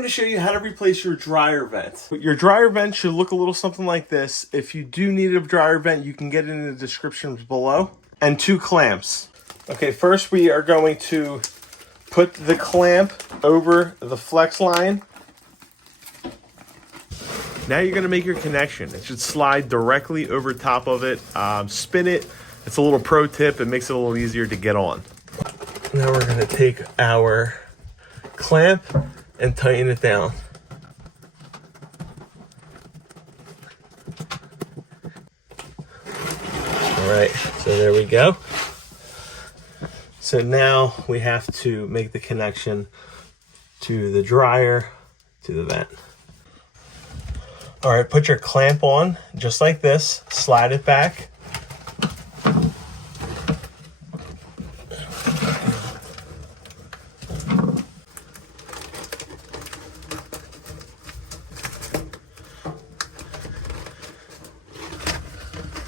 going to show you how to replace your dryer vent. Your dryer vent should look a little something like this. If you do need a dryer vent, you can get it in the descriptions below. And 2 clamps. Okay, first we are going to put the clamp over the flex line. Now you're going to make your connection. It should slide directly over top of it. Spin it. It's a little pro tip. It makes it a little easier to get on. Now we're going to take our clamp and tighten it down. All right, so there we go. So now we have to make the connection to the dryer, to the vent. All right, put your clamp on just like this, slide it back.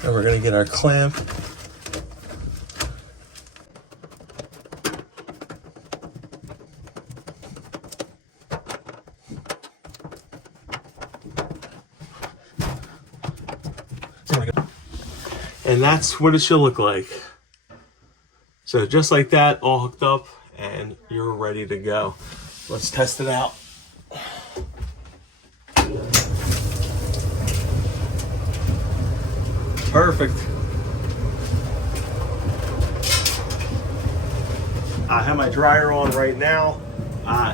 And we're gonna get our clamp. And that's what it should look like. So just like that, all hooked up, and you're ready to go. Let's test it out. Perfect. I have my dryer on right now.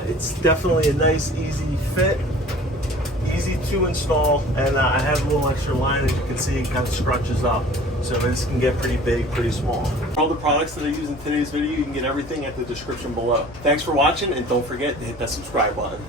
It's definitely a nice, easy fit. Easy to install, and I have a little extra line. As you can see, it kind of scrunches up, so this can get pretty big, pretty small. For all the products that I use in today's video, you can get everything at the description below. Thanks for watching, and don't forget to hit that subscribe button.